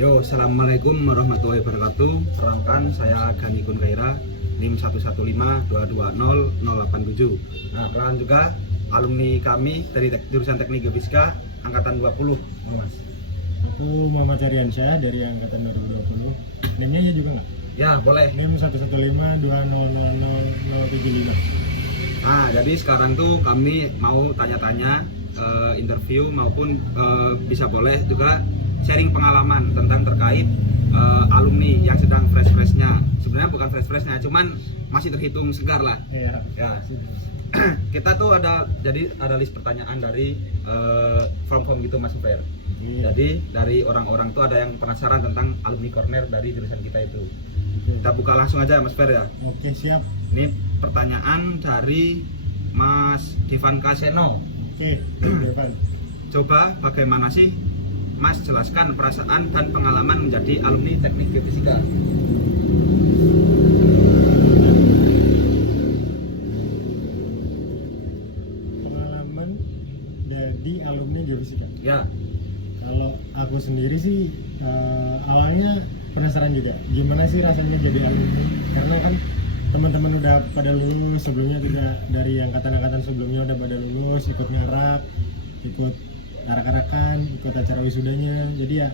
Yo, assalamualaikum warahmatullahi wabarakatuh. Perkenalkan, saya Gani Kunkaira, NIM 115220087. Nah, kenalan juga alumni kami dari jurusan Teknik Geofisika angkatan 20. Mas. Aku Muhammad Aryansyah dari angkatan 2020. NIM-nya ya juga nggak? Ya, boleh. NIM 115200075. Nah, jadi sekarang tuh kami mau tanya-tanya, interview maupun bisa boleh juga sharing pengalaman tentang terkait alumni yang sedang fresh-freshnya. Sebenarnya bukan fresh-freshnya, cuman masih terhitung segar lah. Iya. Ya. Kita tuh ada list pertanyaan dari form gitu Mas Fer. Iya. Jadi dari orang-orang tuh ada yang penasaran tentang alumni corner dari jurusan kita itu. Kita buka langsung aja Mas Fer ya. Oke, siap. Ini pertanyaan dari Mas Divan Kaseno. Oke, Devan. Coba bagaimana sih Mas jelaskan perasaan dan pengalaman menjadi alumni Teknik Geofisika? Pengalaman dari alumni geofisika. Ya, Kalau aku sendiri sih awalnya penasaran juga gimana sih rasanya jadi alumni, karena kan teman-teman udah pada lulus sebelumnya, juga dari angkatan-angkatan sebelumnya udah pada lulus, ikut ngarap, ikut arak-arakan, ikut acara wisudanya. Jadi ya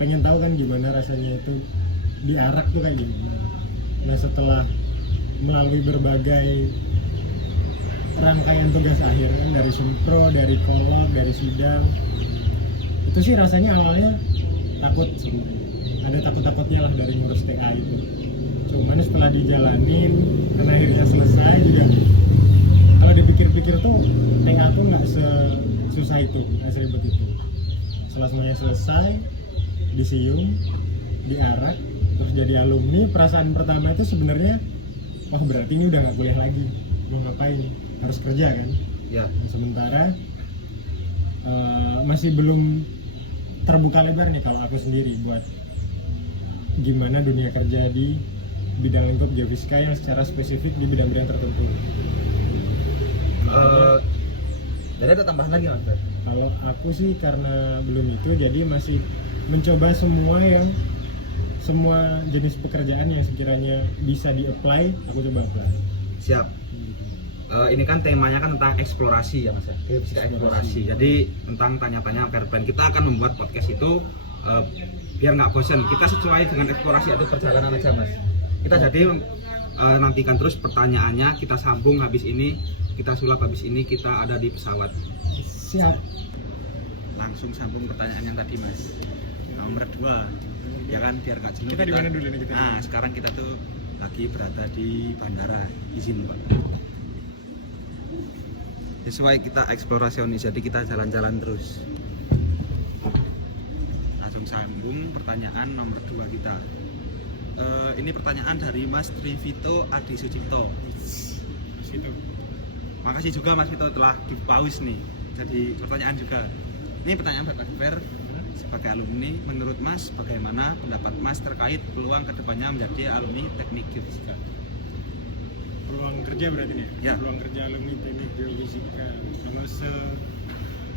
pengen tahu kan gimana rasanya itu diarak tuh kayak gimana. Nah, setelah melalui berbagai rangkaian tugas akhir kan, dari simpro, dari kolok, dari sidang, itu sih rasanya awalnya takut sih, ada takut-takutnya lah dari ngurus TA itu. Cuman setelah dijalanin dan akhirnya selesai juga, kalau dipikir-pikir tuh TA aku nggak susah itu, nggak seribet itu. Setelah semuanya selesai, disium, diarak, terus jadi alumni, perasaan pertama itu sebenarnya, wah berarti ini udah nggak kuliah lagi, mau ngapain, harus kerja kan. ya. Nah, sementara masih belum terbuka lebar nih kalau aku sendiri buat gimana dunia kerja di bidang lingkup geofisika yang secara spesifik di bidang-bidang tertentu. Jadi ada tambahan lagi Mas Fer? Kalau aku sih karena belum itu, jadi masih mencoba semua jenis pekerjaan yang sekiranya bisa di-apply, aku coba apply. Siap. Ini kan temanya kan tentang eksplorasi ya Mas ya, geofisika eksplorasi. Jadi tentang tanya-tanya fairplan. Kita akan membuat podcast itu biar nggak bosan. Kita sesuai dengan eksplorasi atau perjalanan aja Mas. Kita jadi nantikan terus pertanyaannya, kita sambung habis ini, kita sulap habis ini, kita ada di pesawat. Siap. Langsung sambung pertanyaan yang tadi Mas. Nomor 2, ya kan, biar nggak jenuh. Kita di mana dulu nih kita? Nah, sekarang kita tuh lagi berada di bandara. Izin Pak. Sesuai kita eksplorasionis, jadi kita jalan-jalan terus. Langsung sambung pertanyaan nomor 2 kita. Ini pertanyaan dari Mas Trivito Adi Sucipto. Situ. Makasih juga Mas Vito telah di pause nih. Jadi pertanyaan juga. Ini pertanyaan buat Mas Fer. Sebagai alumni, menurut Mas bagaimana pendapat Mas terkait peluang kedepannya menjadi alumni Teknik Geofisika? Peluang kerja berarti nih? Ya. Peluang kerja alumni Teknik Geofisika. Kalau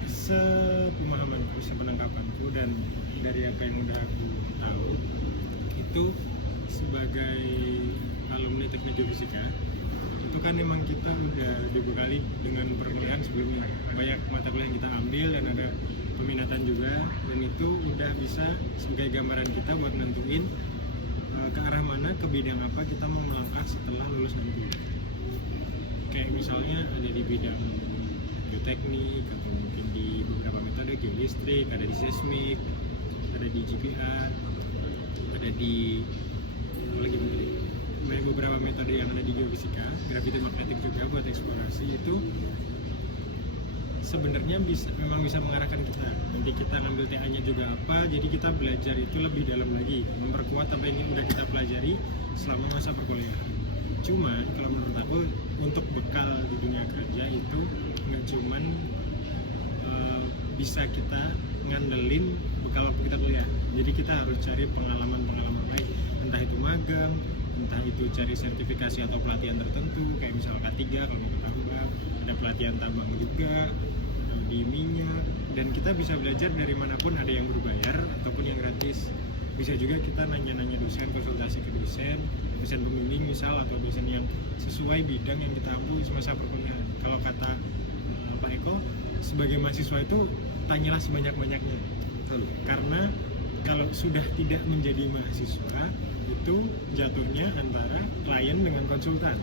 sepemahamanku, sepenangkapanku, dan dari apa yang udah aku tahu, itu sebagai alumni Teknik Geofisika itu kan memang kita udah dibekali dengan perkuliahan sebelumnya, banyak mata kuliah yang kita ambil dan ada peminatan juga, dan itu udah bisa sebagai gambaran kita buat nentuin ke arah mana, ke bidang apa kita mau melangkah setelah lulus nanti. Kayak misalnya ada di bidang geoteknik, atau mungkin di beberapa metode geolistrik, ada di seismik, ada di GPR, ada di banyak beberapa metode yang ada di geofisika, gravity magnetic juga buat eksplorasi. Itu sebenarnya memang bisa mengarahkan kita. Nanti kita ngambil TA-nya juga apa, jadi kita belajar itu lebih dalam lagi, memperkuat apa yang udah kita pelajari selama masa perkuliahan. Cuma kalau menurut aku, untuk bekal di dunia kerja itu nggak cuman bisa kita ngandelin bekal waktu kita kuliah. Jadi kita harus cari pengalaman-pengalaman lain, entah itu magang, entah itu cari sertifikasi atau pelatihan tertentu, kayak misal K3 kalau kita tambang, ada pelatihan tambang juga di minyak, dan kita bisa belajar dari manapun, ada yang berbayar ataupun yang gratis. bisa juga kita nanya-nanya dosen, konsultasi ke dosen pembimbing misal, atau dosen yang sesuai bidang yang kita ambil semasa perkuliahan. Kalau kata Pak Eko, sebagai mahasiswa itu tanyalah sebanyak-banyaknya. Karena kalau sudah tidak menjadi mahasiswa itu jatuhnya antara klien dengan konsultan.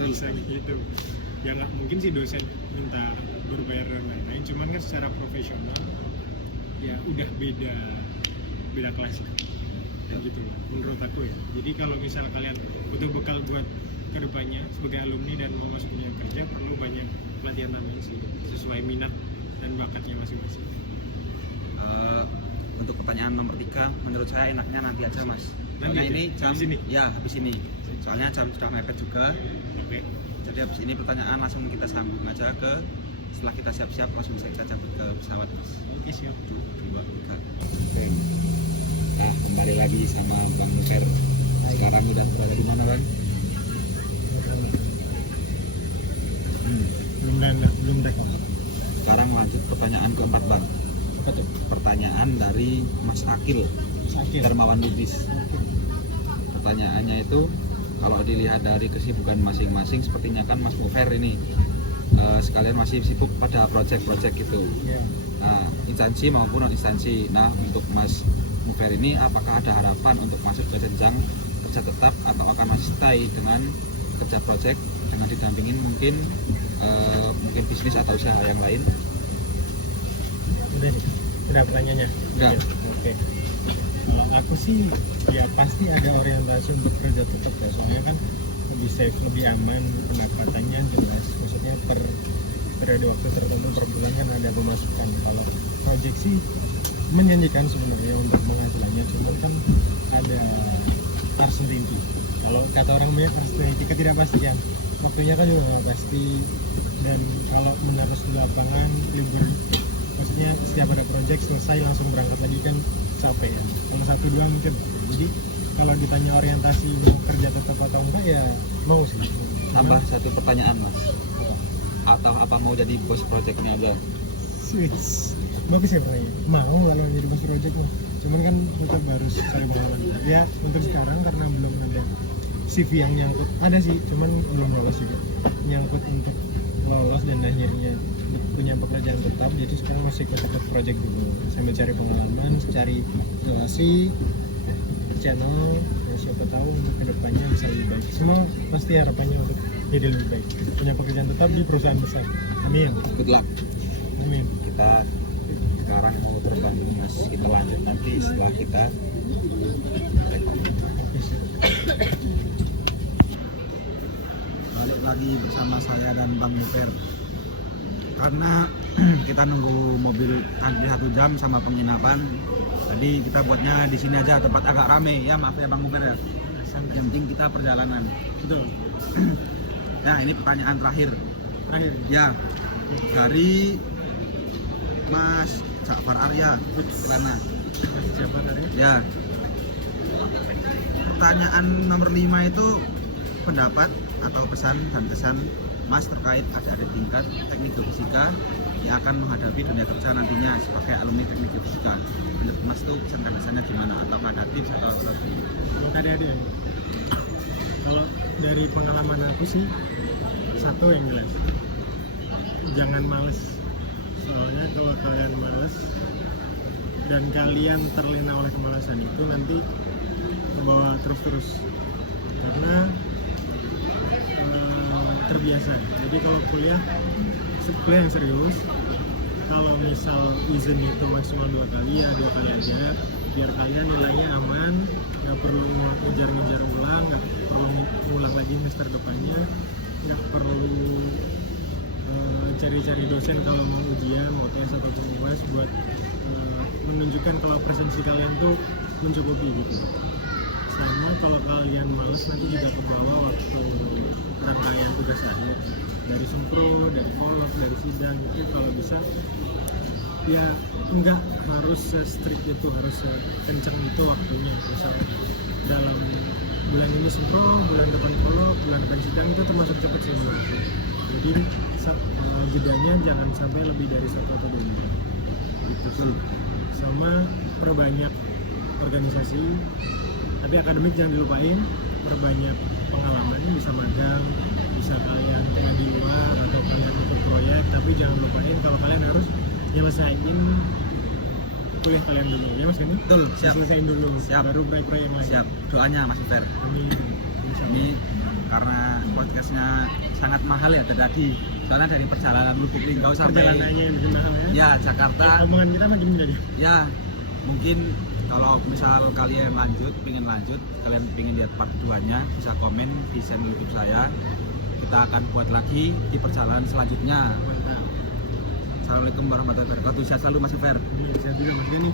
Bisa gitu. Ya nggak mungkin sih dosen minta berbayar dan lain-lain, cuman kan secara profesional ya udah beda kelas ya, gitu loh menurut aku ya. Jadi kalau misal kalian butuh bekal buat kedepannya sebagai alumni dan mau masuk dunia kerja, perlu banyak pelatihan tambahan sih sesuai minat dan bakatnya masing-masing. Untuk pertanyaan nomor 3, menurut saya enaknya nanti aja mas. Nanti Soalnya ini jam habis ini? Ya habis ini. Soalnya jam sudah mepet juga. Oke. Jadi habis ini pertanyaan langsung kita sambung aja ke, setelah kita siap-siap langsung saja cabut ke pesawat mas. Oke, siap. 1, 2, 3. Oke. Nah kembali lagi sama Bang Mufer. Sekarang udah berada di mana Bang? Belum rekam. Sekarang lanjut pertanyaan keempat Bang. Pertanyaan dari Mas Akil Hermawan Lubis. Pertanyaannya itu, kalau dilihat dari kesibukan masing-masing, sepertinya kan Mas Mufer ini sekalian masih sibuk pada project-project gitu. Nah, instansi maupun non instansi. Nah, untuk Mas Mufer ini, apakah ada harapan untuk masuk ke jenjang kerja tetap atau akan masih stay dengan kerja project dengan didampingin mungkin bisnis atau usaha yang lain? Udah pertanyaannya? Udah. Oke. Kalau aku sih ya pasti ada orientasi untuk kerja tetap ya, soalnya kan lebih safe, lebih aman, pendapatannya jelas. Maksudnya per periode waktu tertentu per bulan kan ada pemasukan. Kalau project sih menjanjikan sebenarnya untuk penghasilannya, cuma kan ada uncertainty. Kalau kata orang banyak uncertainty, ketidakpastian. Waktunya kan juga nggak pasti, dan kalau menerus di lapangan libur, maksudnya setiap ada project selesai langsung berangkat lagi kan capek ya. Kalau 1-2 mungkin. Jadi kalau ditanya orientasi mau kerja tetap atau enggak ya mau sih. Tambah satu pertanyaan mas, atau apa mau jadi bos projectnya aja? Switch. Bagus ya Pak. Mau kalau jadi bos projectnya. Cuman kan tetap harus cari pengalaman. Ya untuk sekarang karena belum ada CV yang nyangkut, ada sih, cuman belum lolos juga. Nyangkut untuk lolos dan akhirnya punya pekerjaan tetap, jadi sekarang masih ikut project dulu sambil cari pengalaman, cari relasi, channel, ya siapa tahu untuk kedepannya bisa lebih baik. Semua pasti harapannya untuk jadi lebih baik, punya pekerjaan tetap di perusahaan besar. Amin. Good luck. Amin. Kita sekarang mau berbanding mas, kita lanjut nanti setelah kita balik lagi bersama saya dan Bang Mufer. Karena kita nunggu mobil antri 1 jam sama penginapan, jadi kita buatnya di sini aja, tempat agak rame ya, maaf ya Bang Mufer ya. Yang penting kita perjalanan. Betul. Nah ini pertanyaan terakhir ya, dari Mas Jafar Arya Kelana. Ya. Pertanyaan nomor 5 itu pendapat atau pesan dan kesan Mas terkait adik-adik tingkat teknik geofisika yang akan menghadapi dunia kerja nantinya sebagai alumni teknik geofisika. Menurut Mas tuh pesan dan kesannya gimana? Atau ada tips atau sesuatu? Adik-adik. Kalau dari pengalaman aku sih, satu yang jelas, jangan males. Soalnya kalau kalian males dan kalian terlena oleh kemalasan itu, nanti membawa terus-terus karena terbiasa. Jadi kalau kuliah yang serius, kalau misal izin itu maksimal 2 kali ya 2 kali aja, biar kalian nilainya aman, nggak perlu ngejar ulang, nggak perlu ngulang lagi semester depannya, nggak perlu cari-cari dosen kalau mau ujian, mau tes ataupun UAS buat menunjukkan kalau presensi kalian tuh mencukupi gitu. Sama kalau kalian males nanti juga ke bawah waktu rangkaian tugas akhir, dari sempro, dari kolok, dari sidang itu kalau bisa ya enggak harus strict itu, harus kenceng itu waktunya. Misal dalam bulan ini sempro, bulan depan kolok, bulan depan sidang, itu termasuk cepet sih menurut aku. Jadi jedanya jangan sampai lebih dari 1 atau 2 minggu. Itu sama perbanyak organisasi, tapi akademik jangan dilupain, perbanyak pengalaman, bisa magang, bisa kalian tengah di luar atau kalian ikut proyek, tapi jangan lupain kalau kalian harus nyelesain kuliah kalian dulu, ya Mas Gani? Betul, siap. Selesaiin dulu, Siap. baru proyek-proyek yang lain. Siap. Doanya Mas Fer. Amin. Ini karena podcastnya sangat mahal ya tadi. Soalnya dari perjalanan Lubuk Linggau sampai Perjalanannya yang bikin mahal ya. ya Jakarta. Omongan kita makin jadi. Ya mungkin kalau misal kalian lanjut, kalian pengen lihat part 2-nya, bisa komen di channel YouTube saya. Kita akan buat lagi di perjalanan selanjutnya. Mantap. Assalamualaikum warahmatullahi wabarakatuh. Sehat selalu Mas Fer. Ini saya juga Mas Gani.